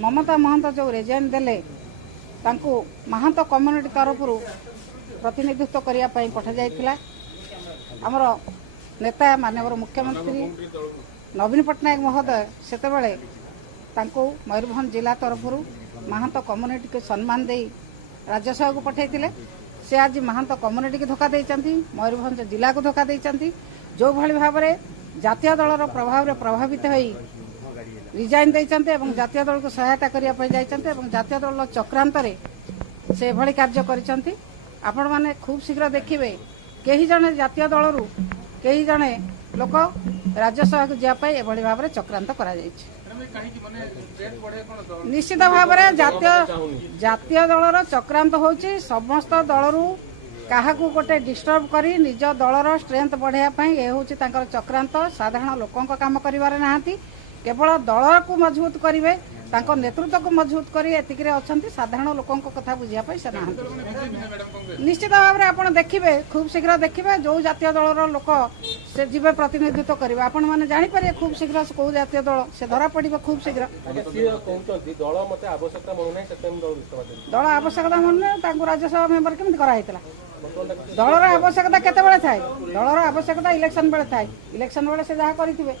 ममता महंत जो रिजाइन देले तांको महंत कम्युनिटी तरफ प्रतिनिधित्व करने पठा जाइथिला। आमर नेता माननीय मुख्यमंत्री नवीन पट्टनायक महोदय सेतेबेले तांको मयूरभंज जिला तरफ महंत कम्युनिटी के सम्मान दे राज्यसभा को पठाइथिले। से आज महंत कम्युनिटी की धोखा देइचंती, मयूरभंज जिला को धोखा देइचंती। जो भली भाव में जातीय दलर प्रभाव रे प्रभावित होई रिजाइन देइचंते एवं जातीय दल को सहायता करिया पय जाइचंते एवं जातीय दल चक्रांत रे से भली कार्य करिसंती। आपण माने खूब शीघ्र देखिबे केही जने जातीय दलरू केही जने लोक राज्यसभा को जा पाई एभली भाव में चक्रांत करा जाइछि। निश्चित भाव में जातीय दलर चक्रांत होछि। समस्त दलरू काहाकू गोटे डिस्टर्ब करी निज दलर स्ट्रेंथ बढ़ाई ये हूँ चक्रांत। साधारण लोकों काम करिवार नाहांती, केवल दल को मजबूत करेंगे, नेतृत्व को मजबूत करी एतिक साधारण लोकों कथा बुझापी से ना। निश्चित भाव में आप देखिए खूब शीघ्र देखिए जो जातीय दलर लोक से जीवे प्रतिनिधित्व करेंगे आपण मैंने जापर खूब शीघ्र कौ जातीय दल से धरा पड़े खूब शीघ्र। दल आवश्यकता मन राज्यसभा मेंबर केमती कराइला। दलर आवश्यकता केतेबेले थाए, दलर आवश्यकता इलेक्शन बेले थाए। इलेक्शन बेले से जहाँ करिथिबे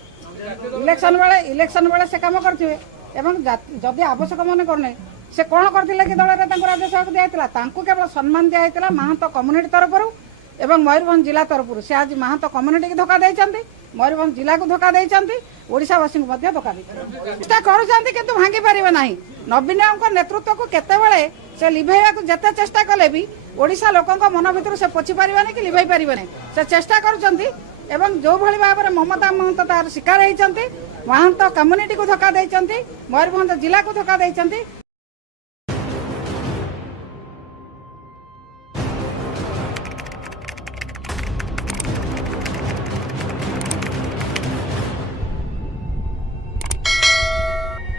इलेक्शन बेले से काम करथिबे एवं जदि आवश्यक मन करने से कौन करथिले कि दलरे तांको राज्यसभा को दियाइतला। तांको केवल सम्मान दियाइतला महंत कम्युनिटी तरफरु एवं मयूरभंज जिला तरफरु। से आज महंत कम्युनिटी की धोखा देइचंती, मयूरभंज जिला को धोखा देइचंती, ओडिशावासी को मध्य धोखा देइचंती। चेष्टा करूचंती किंतु भांगी परिबे नाही। नवीन नेतृत्व को केतेबेले से लिभेया को जते चेष्टा कले भी ओडिशा लोकों मन भीतर से पोछि पारिबानी कि लिभाई पारिबानी। से चेष्टा करूचंती एवं जो भली भाव में ममता महंत तार शिकार होइचंती, महंत कम्युनिटी को धोखा देइचंती, मयूरभंज जिला को धोखा देइचंती।